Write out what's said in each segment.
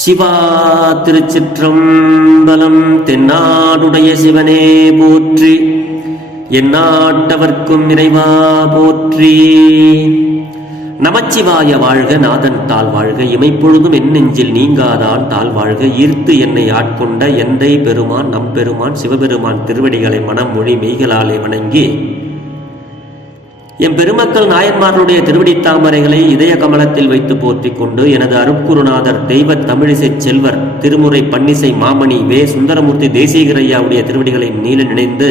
சிவா திருச்சிற்றம்பலம். தென்னாடுடைய சிவனே போற்றி, எந்நாட்டவர்க்கும் இறைவா போற்றி. நமச்சிவாய வாழ்க, நாதன் தாழ் வாழ்க, இமைப்பொழுதும் என் நெஞ்சில் நீங்காதான் தாழ் வாழ்க. ஈர்த்து என்னை ஆட்கொண்ட எந்தை பெருமான் நம் பெருமான் சிவபெருமான் திருவடிகளை மனம் மொழி மெய்களாலே வணங்கி எம் பெருமக்கள் நாயன்மார்களுடைய திருவடி தாமரைகளை இதய கமலத்தில் வைத்து போற்றிக் கொண்டு எனது அருட்குருநாதர் தெய்வ தமிழிசை செல்வர் திருமுறை பன்னிசை மாமணி வே சுந்தரமூர்த்தி தேசிகரையாவுடைய திருவடிகளை நீல நினைந்து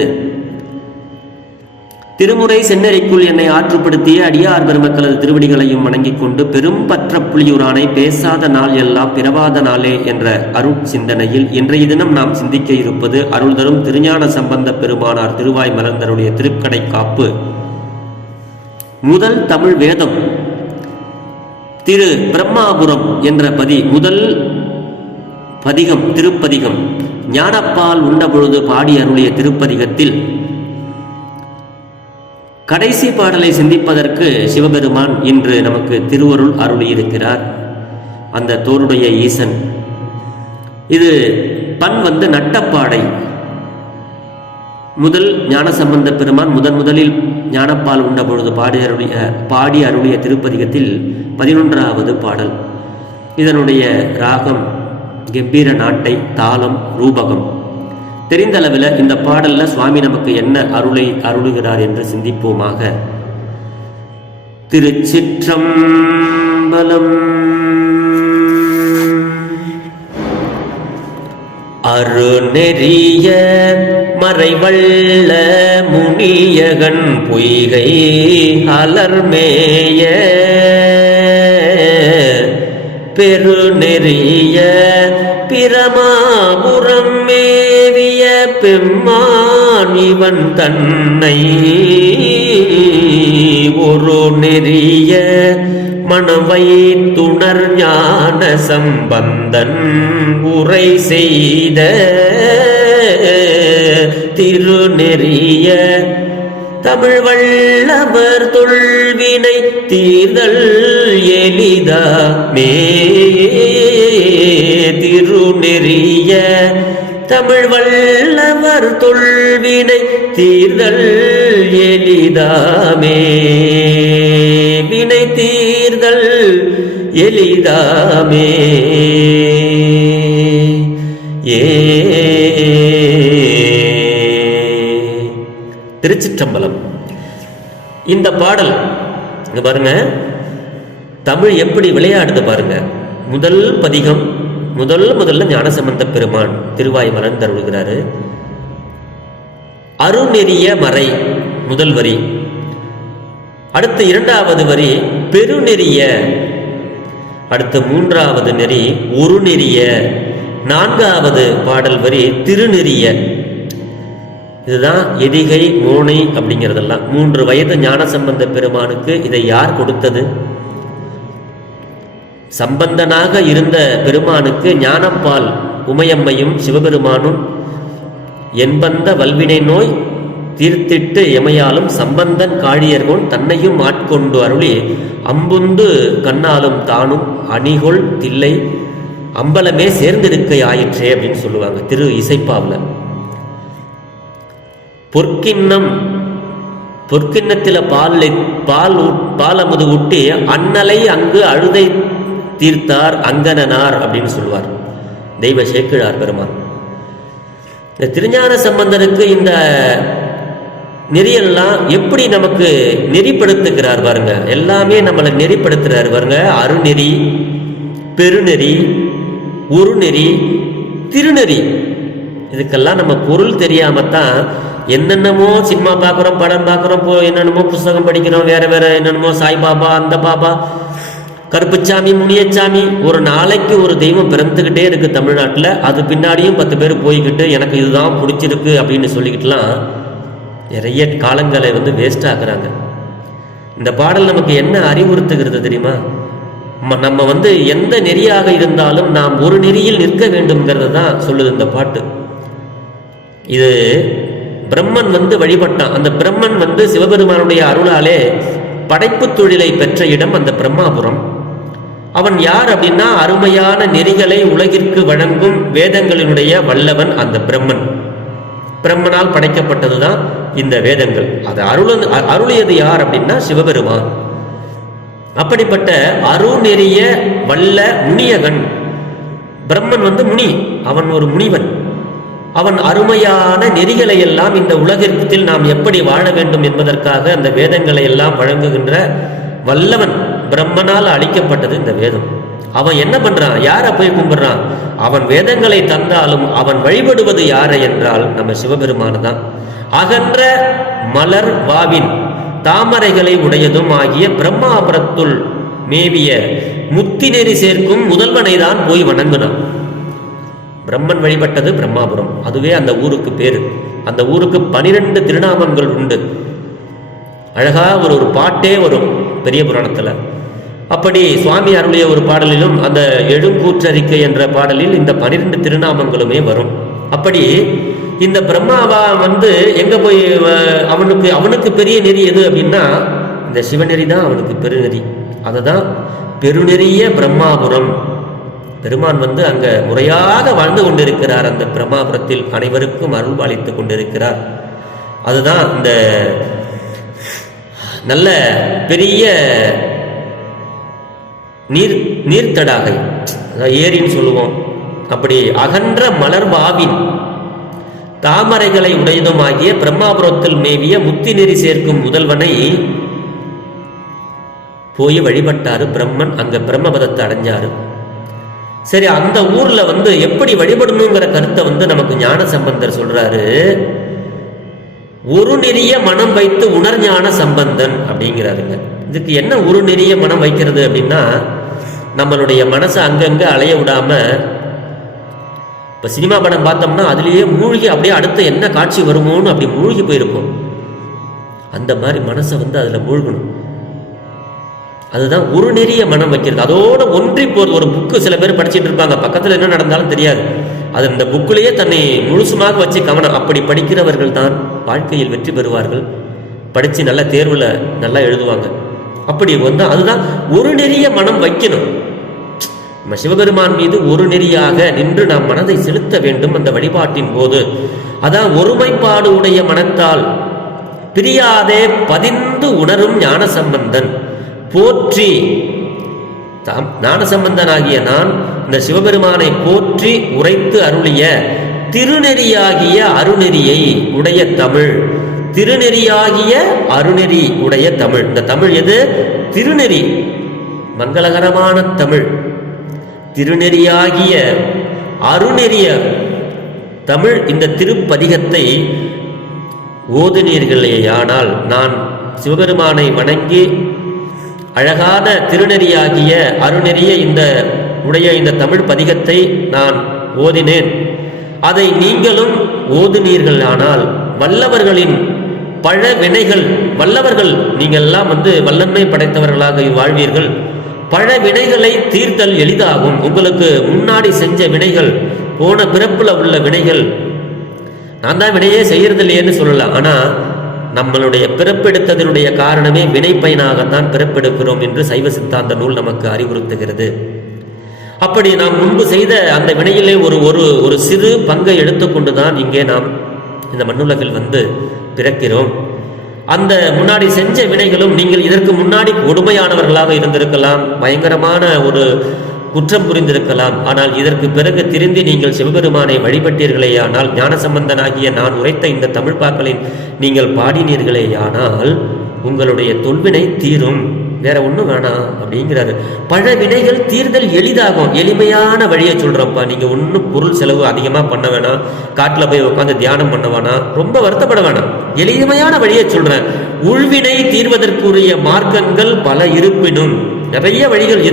திருமுறை சென்னறைக்குள் என்னை ஆற்றுப்படுத்திய அடியார் பெருமக்களது திருவடிகளையும் வணங்கிக் கொண்டு பெரும் பற்ற புலியூரானை பேசாத நாள் எல்லாம் பிறவாத நாளே என்ற அருட் சிந்தனையில் இன்றைய தினம் நாம் சிந்திக்க இருப்பது அருள் தரும் திருஞான சம்பந்த பெருமானார் திருவாய் மலர்ந்தருடைய திருக்கடை காப்பு முதல் தமிழ் வேதம் திரு பிரம்மாபுரம் என்ற முதல் பதிகம் திருப்பதிகம் ஞானப்பால் உண்ட பொழுது பாடி அருளிய திருப்பதிகத்தில் கடைசி பாடலை சிந்திப்பதற்கு சிவபெருமான் இன்று நமக்கு திருவருள் அருளியிருக்கிறார். அந்த தோருடைய ஈசன். இது பண் நட்டப்பாடை. முதல் ஞான சம்பந்த பெருமான் முதலில் ஞானப்பால் உண்ட பொழுது பாடி அருளிய திருப்பதிகத்தில் 11வது பாடல். இதனுடைய ராகம் கம்பீர நாட்டை, தாளம், ரூபகம். தெரிந்த அளவில் இந்த பாடல்ல சுவாமி நமக்கு என்ன அருளை அருளுகிறார் என்று சிந்திப்போமாக. திருச்சிற்றம்பலம். அருநெறிய மறைவள்ள முனியகன் பொய்கை அலர்மேய பெருநெறிய பிரமாபுரம் மேவிய பெம்மான் இவன் தன்னை ஒரு நெறிய மணவை துணர் ஞான சம்பந்தன் உரை செய்த திருநெறிய தமிழ் வல்லவர் தொல்வினை தீர்தல் எளிதாமே. திருநெறிய தமிழ் வல்லவர் தொல்வினை தீர்தல் எளிதாமே. வினை தீர்தல் எளிதாமே. திருச்சிற்றம்பலம். இந்த பாடல் பாருங்க, தமிழ் எப்படி விளையாடுது பாருங்க. முதல் பதிகம் முதல்ல ஞானசம்பந்த பெருமான் திருவாய் மலர்ந்தருளுகிறாரு. அருநெறிய மறை முதல் வரி. அடுத்த 2வது வரி பெருநெறிய. அடுத்த 3வது நெறி ஒரு நெறிய. 4வது பாடல் வரி திருநெறிய. இதுதான் எதிகை மோனை அப்படிங்கிறதெல்லாம். 3 வயது ஞான சம்பந்த பெருமானுக்கு இதை யார் கொடுத்தது? சம்பந்தனாக இருந்த பெருமானுக்கு ஞானப்பால் உமையம்மையும் சிவபெருமானும் என்பந்த வல்வினை நோய் தீர்த்திட்டு எமையாலும் சம்பந்தன் காழியர்கோன் தன்னையும் ஆட்கொண்டு அருளி அம்புந்து கண்ணாலும் தானும் அணிகொள் தில்லை அம்பலமே சேர்ந்திருக்க ஆயிற்றே அப்படின்னு சொல்லுவாங்க திரு இசைப்பாவில். பொற்கிண்ணத்தில பாலமுது ஊட்டி அண்ணலை அங்கு அழுதை தீர்த்தார் அங்கனார் அப்படின்னு சொல்லுவார் தெய்வ சேக்கிழார் பெருமான். இந்த திருஞான சம்பந்தனுக்கு இந்த நெறியெல்லாம் எப்படி நமக்கு நெறிப்படுத்துகிறார் பாருங்க. எல்லாமே நம்மளை நெறிப்படுத்துறாரு பாருங்க. அருநெறி, பெருநெறி, ஒரு நெறி, திருநெறி. இதுக்கெல்லாம் நம்ம பொருள் தெரியாமத்தான் என்னென்னமோ சினிமா பார்க்குறோம், படம் பார்க்குறோம், என்னென்னமோ புஸ்தகம் படிக்கிறோம், வேற என்னென்னமோ சாய்பாபா, அந்த பாபா, கருப்புச்சாமி, முனியச்சாமி. ஒரு நாளைக்கு ஒரு தெய்வம் பிறந்துக்கிட்டே இருக்கு தமிழ்நாட்டில். அது பின்னாடியும் 10 பேர் போய்கிட்டு எனக்கு இதுதான் பிடிச்சிருக்கு அப்படின்னு சொல்லிக்கிட்டுலாம் நிறைய காலங்களை வேஸ்ட் ஆக்குறாங்க. இந்த பாடல் நமக்கு என்ன அறிவுறுத்துகிறது தெரியுமா? நம்ம எந்த நெறியாக இருந்தாலும் நாம் ஒரு நெறியில் நிற்க வேண்டும்ங்கிறது தான் சொல்லுது இந்த பாட்டு. இது பிரம்மன் வழிபட்டான். அந்த பிரம்மன் சிவபெருமானுடைய அருளாலே படைப்பு தொழிலை பெற்ற இடம் அந்த பிரம்மாபுரம். அவன் யார் அப்படின்னா அருமையான நெறிகளை உலகிற்கு வழங்கும் வேதங்களினுடைய வல்லவன் அந்த பிரம்மன். பிரம்மனால் படைக்கப்பட்டதுதான் இந்த வேதங்கள். அது அருளியது யார் அப்படின்னா சிவபெருமான். அப்படிப்பட்ட அருநெறிய வல்ல முனியகன் பிரம்மன் முனி, அவன் ஒரு முனிவன். அவன் அருமையான நெறிகளை எல்லாம் இந்த உலகத்தில் நாம் எப்படி வாழ வேண்டும் என்பதற்காக அந்த வேதங்களை எல்லாம் வழங்குகின்ற வல்லவன். பிரம்மனால் அளிக்கப்பட்டது இந்த வேதம். அவன் என்ன பண்றான்? யாரை போய் கும்பிடுறான்? அவன் வேதங்களை தந்தாலும் அவன் வழிபடுவது யாரை என்றால் நம்ம சிவபெருமான தான். அகன்ற மலர் வாவின் தாமரைகளை உடையதும் ஆகிய பிரம்மாபுரத்துள் மேவிய முத்தி நெறி சேர்க்கும் முதல்வனை தான் போய் வணங்கினான். பிரம்மன் வழிபட்டது பிரம்மாபுரம், அதுவே அந்த ஊருக்கு பேரு. அந்த ஊருக்கு 12 திருநாமங்கள் உண்டு. அழகா ஒரு பாட்டே வரும் பெரிய புராணத்துல. அப்படி சுவாமி அருளிய ஒரு பாடலிலும் அந்த எழுங்கூற்றறிக்கை என்ற பாடலில் இந்த 12 திருநாமங்களுமே வரும். அப்படி இந்த பிரம்மாவா எங்க போய் அவனுக்கு பெரிய நெறி எது அப்படின்னா இந்த சிவநெறி தான் அவனுக்கு பெருநெறி. அதுதான் பெருநெறிய பிரம்மாபுரம். பெருமான் அங்க முறையாக வாழ்ந்து கொண்டிருக்கிறார். அந்த பிரம்மாபுரத்தில் அனைவருக்கும் அருள் பாலித்துக் கொண்டிருக்கிறார். அதுதான் இந்த நல்ல பெரிய நீர்த்தடாகை, ஏரின்னு சொல்லுவோம். அப்படி அகன்ற மலர்வாவின் தாமரைகளை உடையதும் ஆகிய பிரம்மாபுரத்தில் மேவிய முத்தி நெறி சேர்க்கும் முதல்வனை போய் வழிபட்டாரு பிரம்மன். அங்க பிரம்மபதத்தை அடைஞ்சாரு. சரி, அந்த ஊர்ல எப்படி வழிபடணுங்கிற கருத்தை நமக்கு ஞான சம்பந்தர் சொல்றாரு. ஒரு நெறிய மனம் வைத்து உணர் ஞான சம்பந்தன் அப்படிங்கிறாருங்க. இதுக்கு என்ன ஒரு நெறிய மனம் வைக்கிறது அப்படின்னா, நம்மளுடைய மனசை அங்கங்க அலைய விடாம, இப்ப சினிமா படம் பார்த்தோம்னா அதுலேயே மூழ்கி அப்படியே அடுத்த என்ன காட்சி வருமோன்னு அப்படி மூழ்கி போயிருப்போம். அந்த மாதிரி மனசை அதுல மூழ்கணும். அதுதான் ஒரு நெறிய மனம் வைக்கிறது. அதோட ஒன்றி போறது. ஒரு புக்கு சில பேர் படிச்சுட்டு இருப்பாங்க, பக்கத்துல என்ன நடந்தாலும் தெரியாது. அது இந்த புக்கிலேயே தன்னை முழுசுமாக வச்சு கவனம். அப்படி படிக்கிறவர்கள் தான் வாழ்க்கையில் வெற்றி பெறுவார்கள். படிச்சு நல்ல தேர்வுல நல்லா எழுதுவாங்க. அப்படி அதுதான் ஒரு நெறிய மனம் வைக்கணும். நம்ம சிவபெருமான் மீது ஒரு நெறியாக நின்று நாம் மனதை செலுத்த வேண்டும் அந்த வழிபாட்டின் போது. அதான் ஒருமைப்பாடு உடைய மனத்தால் பிரியாதே பதிந்து உணரும் ஞான சம்பந்தன் போற்றி. ஞானசம்பந்தனாகிய நான் இந்த சிவபெருமானை போற்றி உரைத்து அருளிய திருநெறியாகிய அருநெறியை உடைய தமிழ். திருநெறியாகிய அருநெறி உடைய தமிழ். இந்த தமிழ் எது? திருநெறி, மங்களகரமான தமிழ். திருநெறியாகிய அருநெறிய தமிழ். இந்த திருப்பதிகத்தை ஓதுனீர்களேயானால் நான் சிவபெருமானை வணங்கி அழகான திருநெறியாகிய அருநெறிய இந்த தமிழ் பதிகத்தை நான் ஓதினேன். அதை நீங்களும் ஓதுனீர்கள் ஆனால் வல்லவர்களின் பழ வினைகள், வல்லவர்கள் நீங்கள் எல்லாம் வல்லன்மை படைத்தவர்களாக வாழ்வீர்கள். பழ வினைகளை தீர்த்தல் எளிதாகும். உங்களுக்கு முன்னாடி செஞ்ச வினைகள், போன பிறப்புல உள்ள வினைகள், நான் தான் வினையே செய்யறது இல்லையேன்னு சொல்லலாம். ஆனா நம்மளுடைய பிறப்பெடுத்ததனுடைய காரணமே வினை பயனாகத்தான் பிறப்பெடுக்கிறோம் என்று சைவ சித்தாந்த நூல் நமக்கு அறிவுறுத்துகிறது. அப்படி நாம் முன்பு செய்த அந்த வினையிலே ஒரு சிறு பங்கை எடுத்துக்கொண்டுதான் இங்கே நாம் இந்த மண்ணுலகில் பிறக்கிறோம். அந்த முன்னாடி செஞ்ச வினைகளும், நீங்கள் இதற்கு முன்னாடி கொடுமையானவர்களாக இருந்திருக்கலாம், பயங்கரமான ஒரு குற்றம் புரிந்திருக்கலாம். ஆனால் இதற்கு பிறகு திருந்தி நீங்கள் சிவபெருமானை வழிபட்டீர்களேயானால், ஞானசம்பந்தனாகிய நான் உரைத்த இந்த தமிழ் பாக்களின் நீங்கள் பாடினீர்களேயானால் உங்களுடைய தொல்வினை தீரும். வேற ஒன்றும் வேணாம் அப்படிங்கிறாரு. பழ வினைகள் தீர்தல் எளிதாகும். எளிமையான வழியை சொல்றப்பா. நீங்க ஒன்றும் பொருள் செலவு அதிகமா பண்ண வேணாம், காட்டுல போய் உட்காந்து தியானம் பண்ண வேணாம், ரொம்ப வருத்தப்பட வேணாம். எளிமையான வழியை சொல்றேன். உள்வினை தீர்வதற்குரிய மார்க்கங்கள் பல இருப்பினும், நிறைய வழிகள்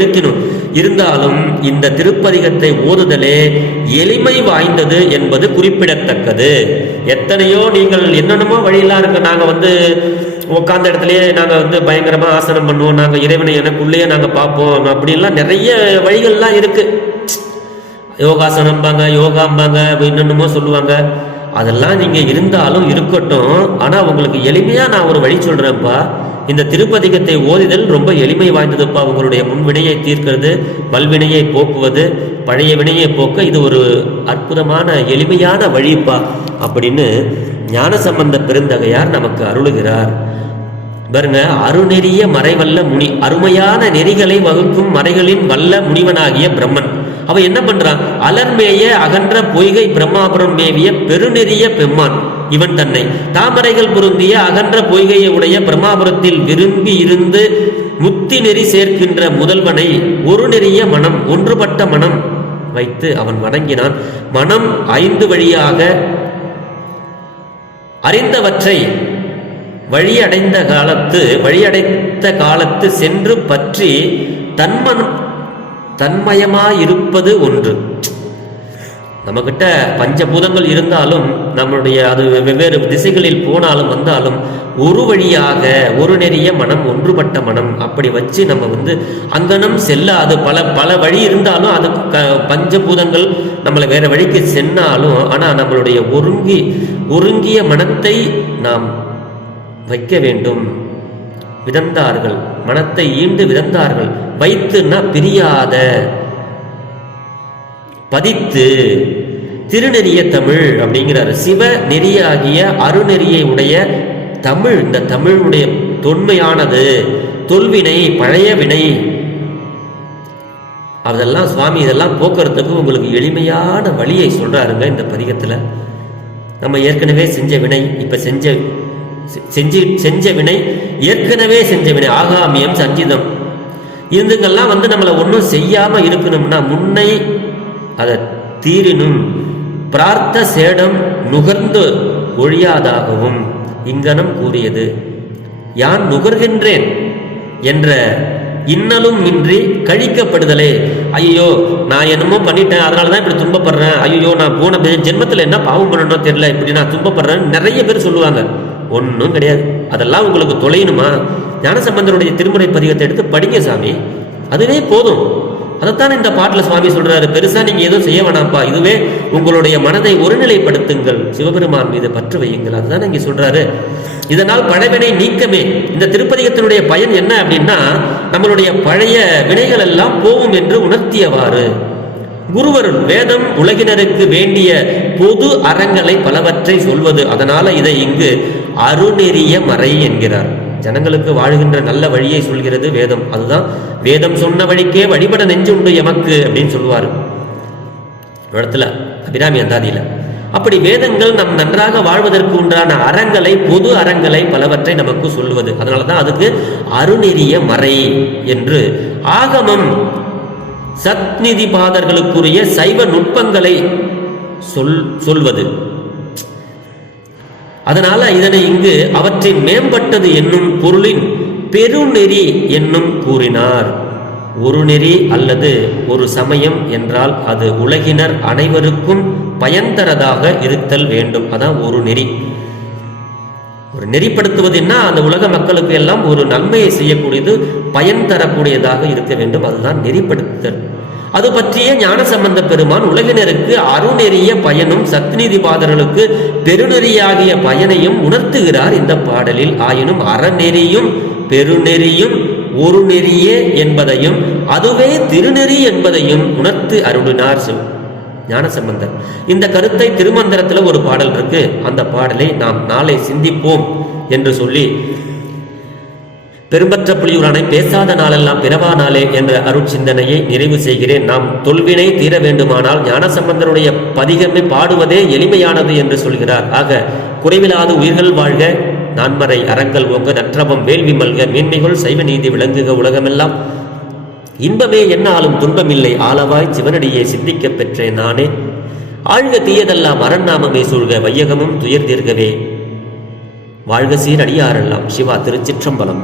இருந்தாலும் இந்த திருப்பதிகத்தை ஓதுதலே எளிமை வாய்ந்தது என்பது குறிப்பிடத்தக்கது. எத்தனையோ நீங்கள் என்னென்னமோ வழியெல்லாம் இருக்கு. நாங்க உட்கார்ந்த இடத்துலயே நாங்க பயங்கரமா ஆசனம் பண்ணுவோம், நாங்க இறைவனை எனக்குள்ளேயே நாங்க பார்ப்போம், அப்படின்லாம் நிறைய வழிகள்லாம் இருக்கு. யோகாசனம்பாங்க, யோகாம்பாங்க, என்னென்னமோ சொல்லுவாங்க. அதெல்லாம் நீங்க இருந்தாலும் இருக்கட்டும். ஆனா உங்களுக்கு எளிமையா நான் ஒரு வழி சொல்றேன்ப்பா. இந்த திருப்பதிகத்தை ஓதிதல் ரொம்ப எளிமை வாய்ந்ததுப்பா. உங்களுடைய முன்வினையை தீர்க்கிறது, வல்வினையை போக்குவது, பழைய வினையை போக்க இது ஒரு அற்புதமான எளிமையான வழிப்பா அப்படின்னு ஞானசம்பந்த பெருந்தகையார் நமக்கு அருளுகிறார். பாருங்க, அருநெறிய மறைவல்ல முனி, அருமையான நெறிகளை வகுக்கும் மறைகளின் வல்ல முனிவனாகிய பிரம்மன் அவன் என்ன பண்றான்? அலர்மேய அகன்ற பொய்கை பிரம்மாபுரம் மேவிய பெருநெறிய பெம்மான் இவன் தன்னை தாமரைகள் பொருந்திய அகன்ற பொய்கையை உடைய பிரம்மாபுரத்தில் விரும்பி இருந்து முத்தி நெறி சேர்க்கின்ற முதல்வனை ஒரு நெறிய மனம், ஒன்றுபட்ட மனம் வைத்து அவன் வணங்கினான். மனம் 5 வழியாக அறிந்தவற்றை வழியடைந்த காலத்து சென்று பற்றி தன்மயமாயிருப்பது ஒன்று. நம்மகிட்ட பஞ்சபூதங்கள் இருந்தாலும், நம்மளுடைய அது வெவ்வேறு திசைகளில் போனாலும் வந்தாலும், ஒரு வழியாக ஒரு நெறிய மனம், ஒன்றுபட்ட மனம் அப்படி வச்சு நம்ம அங்கனம் செல்லாது. பல வழி இருந்தாலும் அது பஞ்சபூதங்கள் நம்மளை வேற வழிக்கு சென்னாலும், ஆனால் நம்மளுடைய ஒருங்கிய மனத்தை நாம் வைக்க வேண்டும். விதந்தார்கள், மனத்தை ஈண்டு விதந்தார்கள். வைத்துன்னா பிரியாத, பதித்து திருநெறிய தமிழ் அப்படிங்கிறார். சிவ நெறியாகிய அருநெறியை உடைய தமிழ், இந்த தமிழுடைய தொன்மையானது, தொல்வினை, பழைய வினை, அதெல்லாம் சுவாமி இதெல்லாம் போக்குறதுக்கு உங்களுக்கு எளிமையான வழியை சொல்றாருங்க இந்த பதிகத்துல. நம்ம ஏற்கனவே செஞ்ச வினை, இப்ப செஞ்ச வினை, ஏற்கனவே செஞ்ச வினை, ஆகாமியம், சஞ்சிதம், இதுங்கெல்லாம் நம்மளை ஒன்றும் செய்யாம இருக்கணும்னா முன்னை அதை தீரினும் பிரார்த்த சேடம் நுகர்ந்து ஒழியாதாகவும் இங்கனம் கூறியது. யான் நுகர்கின்றேன் என்ற இன்னலும் இன்றி கழிக்கப்படுதலே. ஐயோ நான் என்னமோ பண்ணிட்டேன், அதனாலதான் இப்படி துன்பப்படுறேன், ஐயோ நான் போன ஜென்மத்தில் என்ன பாவம் பண்ணணும் தெரியல, இப்படி நான் துன்பப்படுறேன் நிறைய பேர் சொல்லுவாங்க. ஒன்றும் கிடையாது. அதெல்லாம் உங்களுக்கு தொலைணுமா? ஞானசம்பந்தருடைய திருமுறை பதிகத்தை எடுத்து படிங்க சாமி, அதுவே போதும். அதைத்தான் இந்த பாட்டில் சுவாமி சொல்றாரு. பெருசா நீங்க எதுவும் செய்ய வேணாம்ப்பா, இதுவே உங்களுடைய மனதை ஒருநிலைப்படுத்துங்கள், சிவபெருமான் மீது பற்று வையுங்கள், அதுதான் இங்க சொல்றாரு. இதனால் பழவினை நீக்கமே. இந்த திருப்பதிகத்தினுடைய பயன் என்ன அப்படின்னா, நம்மளுடைய பழைய வினைகள் எல்லாம் போகும் என்று உணர்த்தியவாறு குருவருள் வேதம் உலகினருக்கு வேண்டிய பொது அறங்களை பலவற்றை சொல்வது. அதனால இதை இங்கு அருநெறிய மறை என்கிறார். ஜனங்களுக்கு வாழ்கின்ற நல்ல வழியை சொல்கிறது வேதம். அதுதான் வேதம் சொன்ன வழிக்கே வழிபட நெஞ்சு உண்டு எமக்கு அப்படின்னு சொல்லுவாரு இடத்துல அபிராமி அந்தாதியில. அப்படி வேதங்கள் நம் நன்றாக வாழ்வதற்கு உண்டான அறங்களை, பொது அறங்களை பலவற்றை நமக்கு சொல்லுவது. அதனாலதான் அதுக்கு அருநெறிய மறை என்று. ஆகமம் சத்நிதி பாதர்களுக்குரிய சைவ நுட்பங்களை சொல்வது. அதனால இதனை இங்கு அவற்றின் மேம்பட்டது என்னும் பொருளின் பெருநெறி என்னும் கூறினார். ஒரு நெறி அல்லது ஒரு சமயம் என்றால் அது உலகினர் அனைவருக்கும் பயன்தரதாக இருத்தல் வேண்டும். அதான் ஒரு நெறி. ஒரு நெறிப்படுத்துவதுன்னா அந்த உலக மக்களுக்கு எல்லாம் ஒரு நன்மையை செய்யக்கூடியது, பயன் தரக்கூடியதாக இருக்க வேண்டும். அதுதான் நெறிப்படுத்தல். அது பற்றிய ஞானசம்பந்த பெருமான் உலகினருக்கு அருநெறிய பயனும் சத்நிதிபாதர்களுக்கு பெருநெறியாகிய பயனையும் உணர்த்துகிறார் இந்த பாடலில். ஆயினும் அறநெறியும் பெருநெறியும் ஒரு நெறியே என்பதையும் அதுவே திருநெறி என்பதையும் உணர்த்து அருளினார் ஞானசம்பந்தர். இந்த கருத்தை திருமந்திரத்தில் ஒரு பாடல் இருக்கு. அந்த பாடலை நாம் நாளை சிந்திப்போம் என்று சொல்லி, பெரும்பற்ற புலியூரானை பேசாத நாளெல்லாம் பிறவா நாளே என்ற அருட்சிந்தனையை நிறைவு செய்கிறேன். நாம் தொல்வினை தீர வேண்டுமானால் ஞானசம்பந்தருடைய பதிகமே பாடுவதே எளிமையானது என்று சொல்கிறார். ஆக குறைவிலாத உயிர்கள் வாழ்க, நான்மறை அறங்கள் ஓங்க, நற்றவம் வேள்வி மல்க, மேன்மைகள் சைவ நீதி விளங்குக, உலகமெல்லாம் இன்பமே என்னாலும் துன்பமில்லை, ஆளவாய் சிவனடியே சித்திக்க பெற்றேன் நானே. ஆழ்க தீயதெல்லாம் அரண்நாமமே சூழ்க, வையகமும் துயர் தீர்கவே வாழ்க சீர் அடியாரெல்லாம். சிவா. திருச்சிற்றம்பலம்.